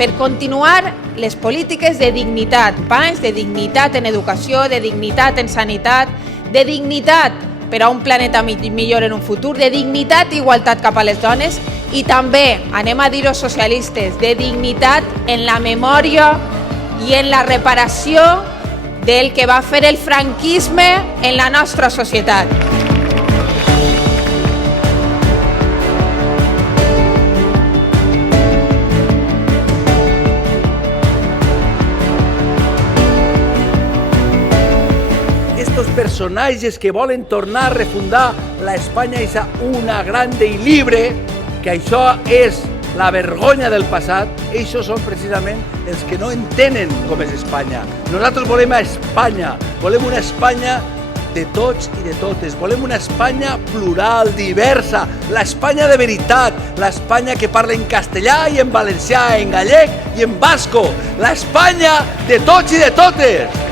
per continuar les polítiques de dignitat, de dignitat en educació, de dignitat en sanitat, de dignitat per a un planeta millor en un futur, de dignitat i igualtat cap a les dones i també, anem a dir-ho socialistes, de dignitat en la memòria i en la reparació del que va fer el franquisme en la nostra societat. Estos personatges que volen tornar a refundar la Espanya esa una grande i libre, que això és la vergonya del passat, ells són precisament els que no entenen com és Espanya. Nosaltres volem a Espanya, volem una Espanya de tots i de totes, volem una Espanya plural, diversa, l'Espanya de veritat, l'Espanya que parla en castellà i en valencià, en gallec i en basco, l'Espanya de tots i de totes!